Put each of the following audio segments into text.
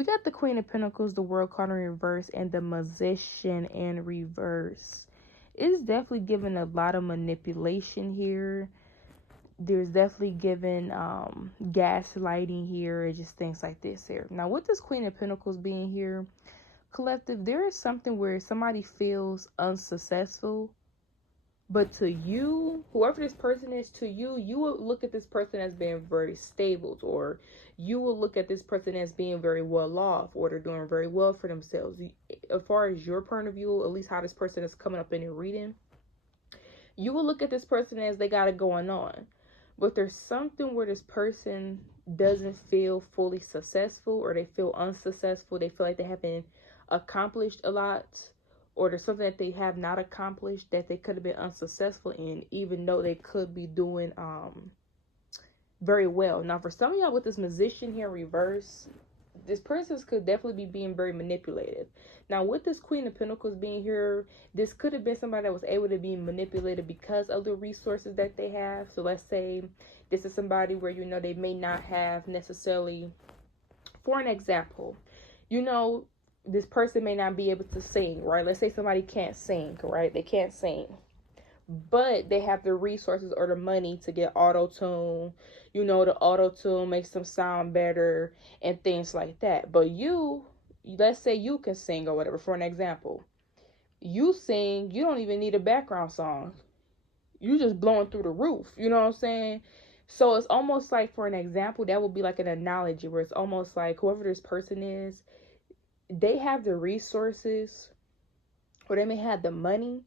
We got the Queen of Pentacles, the World card in reverse, and the Magician in reverse. It's definitely giving a lot of manipulation here. There's definitely given gaslighting here, and just things like this here. Now, with this Queen of Pentacles being here, collective, there is something where somebody feels unsuccessful. But to you, whoever this person is, to you, you will look at this person as being very stable, or you will look at this person as being very well off, or they're doing very well for themselves. As far as your point of view, at least how this person is coming up in your reading, you will look at this person as they got it going on. But there's something where this person doesn't feel fully successful, or they feel unsuccessful. They feel like they haven't accomplished a lot, or there's something that they have not accomplished that they could have been unsuccessful in, even though they could be doing very well. Now, for some of y'all with this Magician here in reverse, this person could definitely be being very manipulative. Now, with this Queen of Pentacles being here, this could have been somebody that was able to be manipulated because of the resources that they have. So let's say this is somebody where, you know, they may not have necessarily, for an example, you know, this person may not be able to sing, right? Let's say somebody can't sing, right? They can't sing, but they have the resources or the money to get auto-tune. You know, the auto-tune makes them sound better and things like that. But you, let's say you can sing or whatever, for an example. You sing, you don't even need a background song. You just blowing through the roof. You know what I'm saying? So it's almost like, for an example, that would be like an analogy where it's almost like whoever this person is, they have the resources, or they may have the money,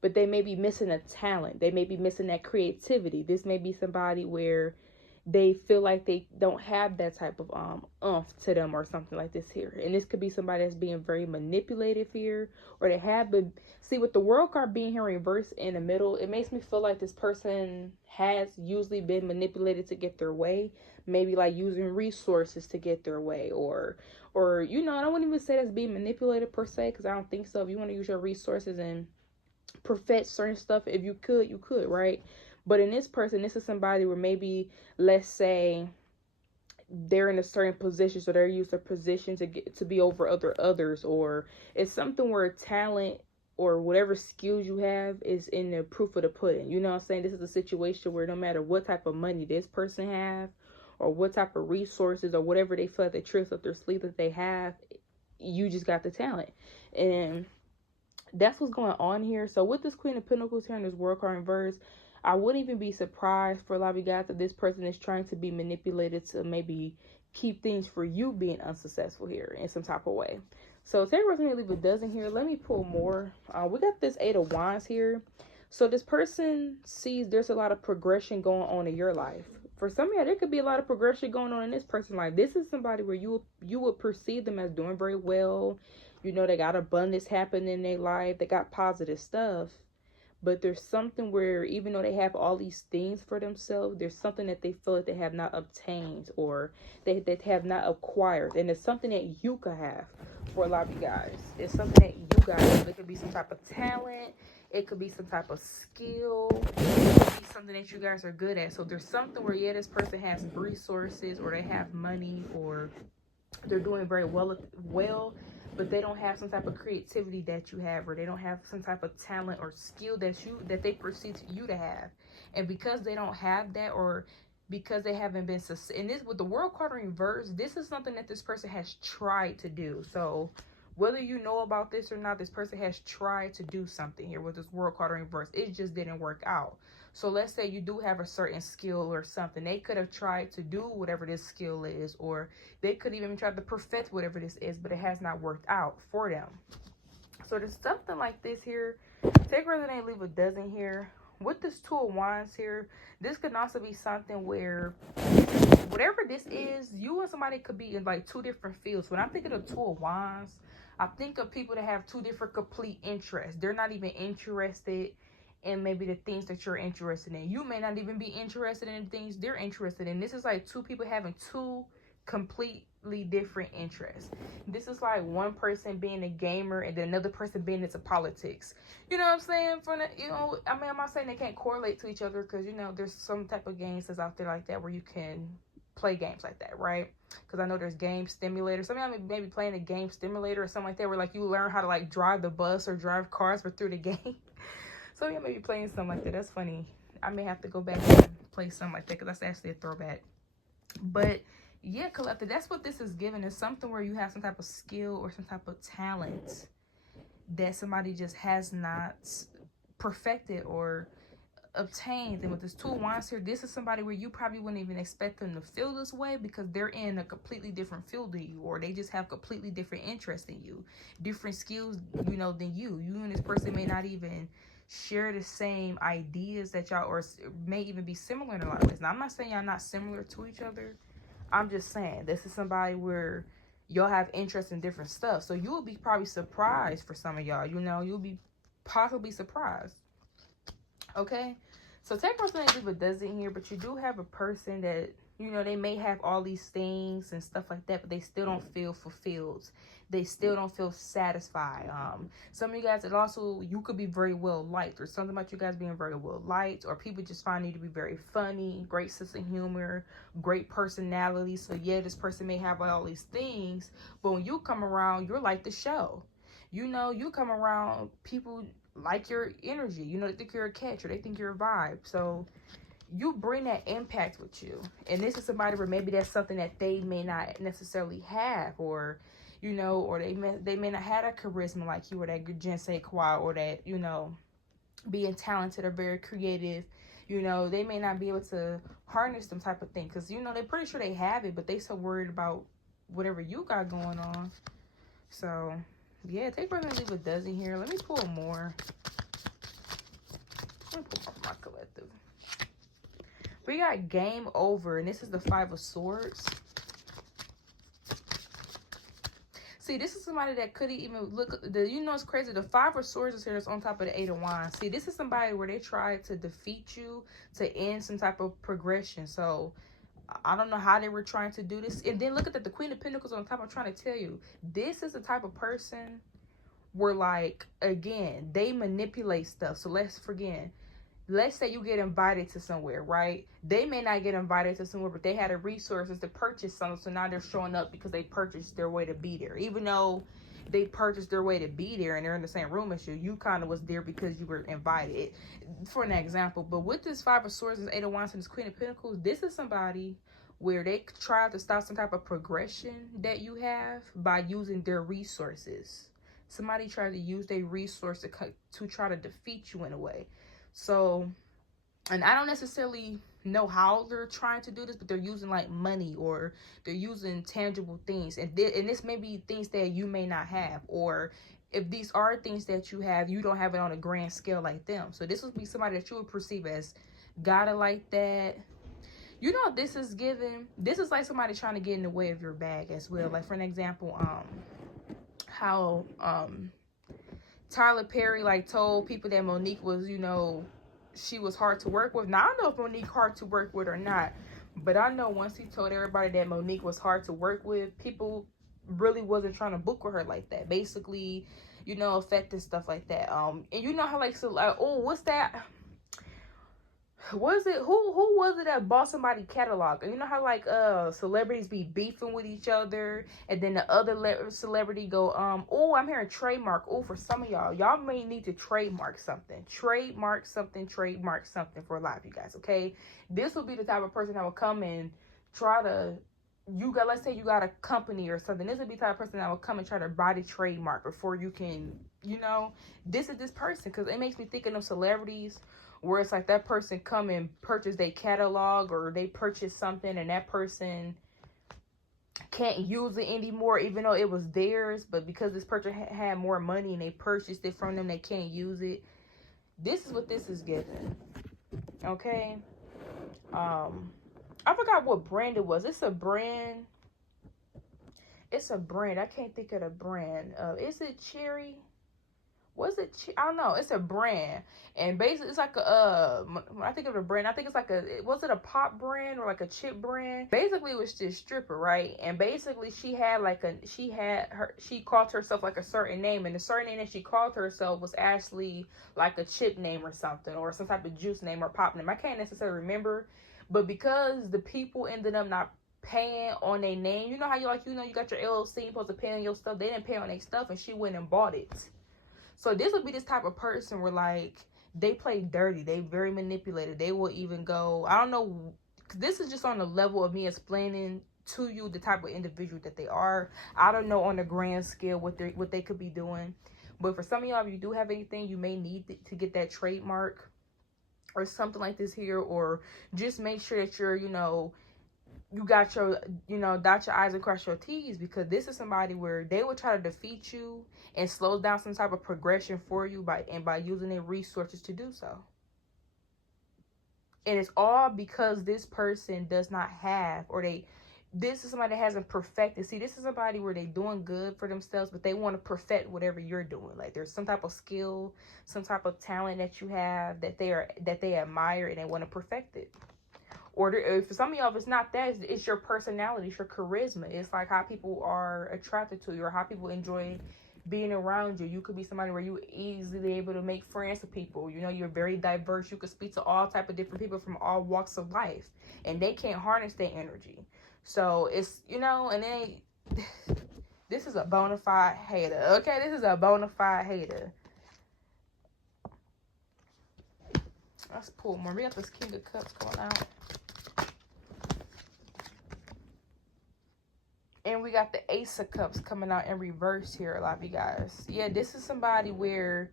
but they may be missing a talent. They may be missing that creativity. This may be somebody where they feel like they don't have that type of oomph to them, or something like this here. And this could be somebody that's being very manipulative here, or they have been. See, with the World card being here in reverse in the middle, it makes me feel like this person has usually been manipulated to get their way. Maybe like using resources to get their way, or you know, I wouldn't even say that's being manipulated per se, because I don't think so. If you want to use your resources and perfect certain stuff, if you could, you could, right? But in this person, this is somebody where maybe, let's say, they're in a certain position, so they're used their position to get to be over others, or it's something where talent or whatever skills you have is in the proof of the pudding. You know what I'm saying? This is a situation where no matter what type of money this person have, or what type of resources, or whatever they feel like the tricks up their sleeve that they have, you just got the talent. And that's what's going on here. So with this Queen of Pentacles here in this World card in reverse, I wouldn't even be surprised for a lot of you guys that this person is trying to be manipulated to maybe keep things for you being unsuccessful here in some type of way. So take a resume, leave a dozen here. Let me pull more. We got this 8 of Wands here. So this person sees there's a lot of progression going on in your life. For some of you, there could be a lot of progression going on in this person's life. This is somebody where you would perceive them as doing very well. You know, they got abundance happening in their life. They got positive stuff. But there's something where, even though they have all these things for themselves, there's something that they feel that they have not obtained, or they have not acquired. And it's something that you could have for a lot of you guys. It's something that you guys have. It could be some type of talent. It could be some type of skill. It could be something that you guys are good at. So there's something where, yeah, this person has resources, or they have money, or they're doing very well, but they don't have some type of creativity that you have, or they don't have some type of talent or skill that they perceive you to have. And because they don't have that, or because they haven't been, and this with the World card in reverse, this is something that this person has tried to do. So whether you know about this or not, this person has tried to do something here with this World card in reverse. It just didn't work out. So let's say you do have a certain skill or something. They could have tried to do whatever this skill is, or they could even try to perfect whatever this is, but it has not worked out for them. So there's something like this here. Take rather than leave a dozen here. With this 2 of Wands here, this could also be something where, whatever this is, you and somebody could be in like 2 different fields. When I'm thinking of 2 of Wands, I think of people that have 2 different complete interests. They're not even interested in maybe the things that you're interested in. You may not even be interested in the things they're interested in. This is like 2 people having 2 completely different interests. This is like one person being a gamer and then another person being into politics. You know what I'm saying? You know, I mean, I'm not saying they can't correlate to each other, because, you know, there's some type of games that's out there like that where you can play games like that, right? Because I know there's game stimulators. Some of y'all may be playing a game stimulator or something like that, where like you learn how to like drive the bus or drive cars, but through the game. So y'all may be playing something like that. That's funny. I may have to go back and play something like that, because that's actually a throwback. But yeah, collective, that's what this is giving. It's something where you have some type of skill or some type of talent that somebody just has not perfected or obtained. And with this Two of Wands here, this is somebody where you probably wouldn't even expect them to feel this way, because they're in a completely different field than you, or they just have completely different interests than you, different skills, you know, than you and this person may not even share the same ideas that y'all, or may even be similar in a lot of ways. Now, I'm not saying y'all not similar to each other. I'm just saying this is somebody where y'all have interest in different stuff. So you will be probably surprised for some of y'all. You know, you'll be possibly surprised. Okay? So take personality if it doesn't here, but you do have a person that, you know, they may have all these things and stuff like that, but they still don't feel fulfilled. They still don't feel satisfied. Some of you guys, it also, you could be very well liked, or something about you guys being very well liked, or people just find you to be very funny, great sense of humor, great personality. So yeah, this person may have all these things, but when you come around, you're like the show. You know, you come around, people like your energy. You know, they think you're a catch, or they think you're a vibe. So you bring that impact with you. And this is somebody where maybe that's something that they may not necessarily have, or, you know, or they may not have a charisma like you, or that good Jinsei Kwa, or that, you know, being talented or very creative. You know, they may not be able to harness them type of thing, because, you know, they're pretty sure they have it, but they so worried about whatever you got going on. So yeah, take person leave a dozen here. Let me pull more. Let me pull more from my collective. We got game over, and this is the Five of Swords. See, this is somebody that couldn't even look. You know, it's crazy. The Five of Swords is here. That's on top of the Eight of Wands. See, this is somebody where they tried to defeat you to end some type of progression. So I don't know how they were trying to do this. And then look at the Queen of Pentacles on top. I'm trying to tell you, this is the type of person where, like, again, they manipulate stuff. So let's say you get invited to somewhere, right? They may not get invited to somewhere, but they had the resources to purchase something. So now they're showing up because they purchased their way to be there. Even though they purchased their way to be there and they're in the same room as you, you kind of was there because you were invited, for an example. But with this Five of Swords and Eight of Wands and this Queen of Pentacles, this is somebody where they try to stop some type of progression that you have by using their resources. Somebody tried to use their resource to try to defeat you in a way. So, and I don't necessarily know how they're trying to do this, but they're using like money, or they're using tangible things. And this may be things that you may not have, or if these are things that you have, you don't have it on a grand scale like them. So this would be somebody that you would perceive as gotta like that. You know, this is given. This is like somebody trying to get in the way of your bag as well. Like, for an example, how Tyler Perry like told people that Monique was, you know, she was hard to work with. Now, I don't know if Monique hard to work with or not, but I know once he told everybody that Monique was hard to work with, people really wasn't trying to book with her like that. Basically, you know, affected stuff like that. And you know how like, so like, oh, what's that? Was it who was it that bought somebody catalog? And you know how like celebrities be beefing with each other, and then the other celebrity go oh, I'm hearing trademark. Oh, for some of y'all may need to trademark something for a lot of you guys. Okay, this will be the type of person that will come and try to, you got, let's say you got a company or something, this would be the type of person that will come and try to buy the trademark before you can, you know, this is this person. Because it makes me think of celebrities where it's like that person come and purchase their catalog, or they purchase something and that person can't use it anymore, even though it was theirs, but because this person had more money and they purchased it from them, they can't use it. This is what this is giving. Okay. I forgot what brand it was. It's a brand. I can't think of the brand. Is it Cherry? Was it? I don't know. It's a brand, and basically it's like a when I think of a brand, I think it's like was it a pop brand or like a chip brand? Basically, it was this stripper, right? And basically, she called herself like a certain name, and the certain name that she called herself was actually like a chip name or something, or some type of juice name or pop name. I can't necessarily remember, but because the people ended up not paying on their name. You know how you like, you know, you got your LLC, you're supposed to pay on your stuff. They didn't pay on their stuff, and she went and bought it. So this would be this type of person where, like, they play dirty. They very manipulated. They will even go, I don't know, this is just on the level of me explaining to you the type of individual that they are. I don't know on the grand scale what they could be doing. But for some of y'all, if you do have anything, you may need to get that trademark or something like this here, or just make sure that you're, you know, you got your, you know, dot your I's and cross your T's, because this is somebody where they will try to defeat you and slow down some type of progression for you by using their resources to do so. And it's all because this person does not have, or this is somebody that hasn't perfected. See, this is somebody where they doing good for themselves, but they want to perfect whatever you're doing. Like, there's some type of skill, some type of talent that you have that they admire, and they want to perfect it. Or for some of y'all, if it's not that, it's your personality, it's your charisma. It's like how people are attracted to you, or how people enjoy being around you. You could be somebody where you easily able to make friends with people. You know, you're very diverse. You could speak to all type of different people from all walks of life, and they can't harness their energy. So it's, you know, and then this is a bona fide hater. Okay, this is a bona fide hater. Let's pull more. We got this King of Cups going out. And we got the Ace of Cups coming out in reverse here, a lot of you guys. Yeah, this is somebody where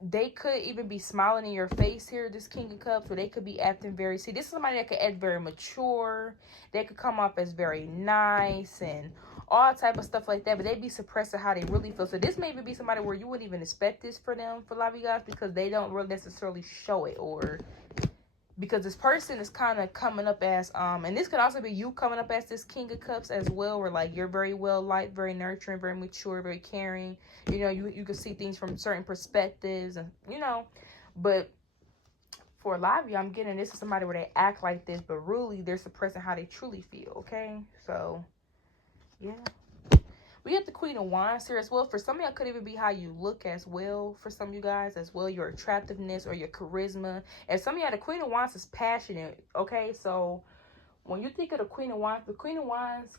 they could even be smiling in your face here, this King of Cups, or they could be acting very... See, this is somebody that could act very mature. They could come off as very nice and all type of stuff like that, but they'd be suppressing how they really feel. So this may be somebody where you wouldn't even expect this for them, for a lot of you guys, because they don't really necessarily show it, or... because this person is kind of coming up as, and this could also be you coming up as this King of Cups as well, where, like, you're very well liked, very nurturing, very mature, very caring. You know, you can see things from certain perspectives, and, you know, but for a lot of you, I'm getting this is somebody where they act like this, but really they're suppressing how they truly feel, okay? So, yeah. We have the Queen of Wands here as well. For some of y'all, could even be how you look as well. For some of you guys as well, your attractiveness or your charisma. And some of y'all, the Queen of Wands is passionate, okay? So when you think of the Queen of Wands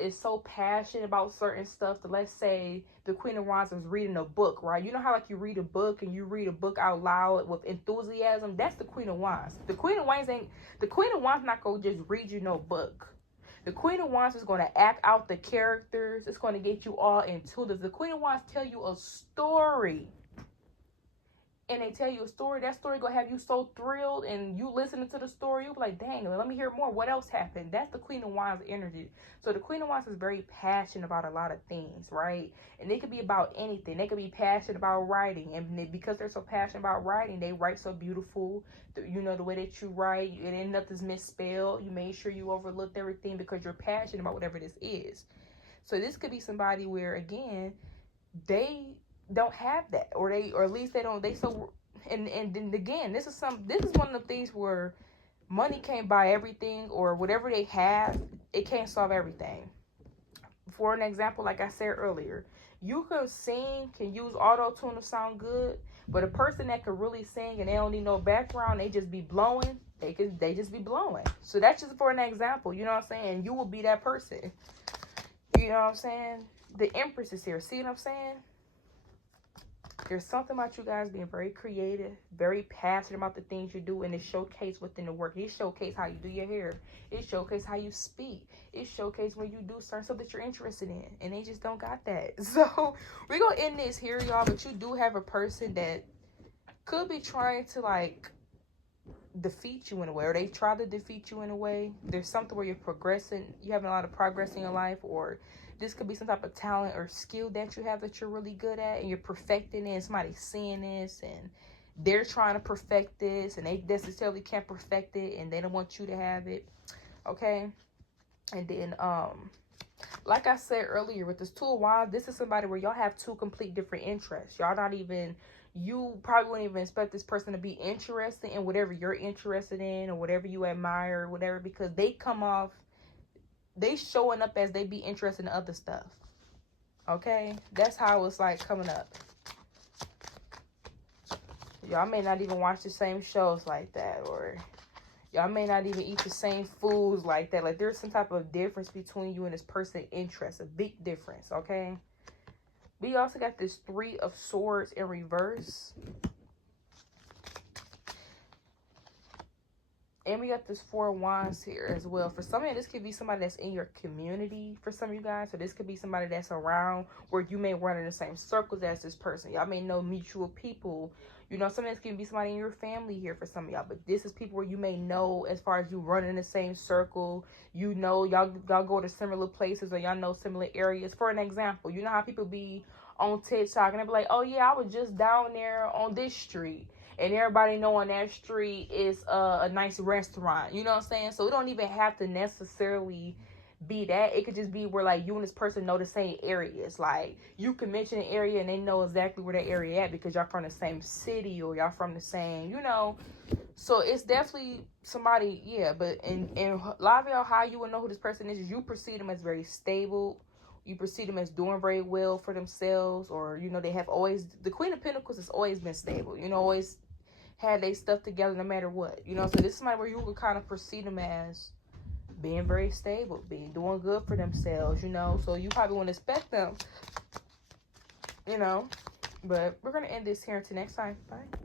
is so passionate about certain stuff that, let's say the Queen of Wands is reading a book, right? You know how, like, you read a book and you read a book out loud with enthusiasm? That's the Queen of Wands. The Queen of Wands not gonna just read you no book. The Queen of Wands is going to act out the characters. It's going to get you all into this. The Queen of Wands tell you a story. And they tell you a story. That story going to have you so thrilled. And you listening to the story, you'll be like, dang, let me hear more. What else happened? That's the Queen of Wands energy. So the Queen of Wands is very passionate about a lot of things, right? And they could be about anything. They could be passionate about writing. And because they're so passionate about writing, they write so beautiful. You know, the way that you write, and nothing's misspelled. You made sure you overlooked everything because you're passionate about whatever this is. So this could be somebody where, again, they don't have that, or at least they don't. And then again, this is one of the things where money can't buy everything, or whatever they have, it can't solve everything. For an example, like I said earlier, you can sing, can use auto-tune to sound good, but a person that can really sing and they don't need no background, they just be blowing, they just be blowing. So that's just for an example, you know what I'm saying? You will be that person. You know what I'm saying? The Empress is here. See what I'm saying? There's something about you guys being very creative, very passionate about the things you do, and it showcase within the work. It showcase how you do your hair. It showcase how you speak. It showcase when you do certain stuff that you're interested in, and they just don't got that. So we're going to end this here, y'all, but you do have a person that could be trying to, like, defeat you in a way, or they try to defeat you in a way. There's something where you're progressing, you're having a lot of progress in your life, or this could be some type of talent or skill that you have that you're really good at, and you're perfecting it, and somebody's seeing this, and they're trying to perfect this, and they necessarily can't perfect it, and they don't want you to have it, okay? And then, like I said earlier, with this Two of Wands, this is somebody where y'all have two complete different interests. Y'all not even... You probably wouldn't even expect this person to be interested in whatever you're interested in, or whatever you admire, or whatever, because they come off, they showing up as they be interested in other stuff. Okay? That's how it's like coming up. Y'all may not even watch the same shows like that, or Y'all may not even eat the same foods like that. Like, there's some type of difference between you and this person's interest. A big difference, okay? We also got this 3 of Swords in reverse. And we got this 4 of Wands here as well. For some of you, this could be somebody that's in your community for some of you guys. So this could be somebody that's around where you may run in the same circles as this person. Y'all may know mutual people. You know, some of this could be somebody in your family here for some of y'all. But this is people where you may know as far as you run in the same circle. You know, y'all go to similar places or y'all know similar areas. For an example, you know how people be on TikTok and they be like, oh yeah, I was just down there on this street. And everybody knowing that street is a nice restaurant. You know what I'm saying? So it don't even have to necessarily be that. It could just be where, like, you and this person know the same areas. Like, you can mention an area and they know exactly where that area at because y'all from the same city or y'all from the same, you know. So it's definitely somebody, yeah. But in a lot of y'all, how you would know who this person is you perceive them as very stable. You perceive them as doing very well for themselves, or, you know, they have always, the Queen of Pentacles has always been stable, you know, always had they stuff together no matter what, you know. So this is somebody where you would kind of perceive them as being very stable, doing good for themselves, you know. So you probably wouldn't expect them, you know. But we're going to end this here until next time. Bye.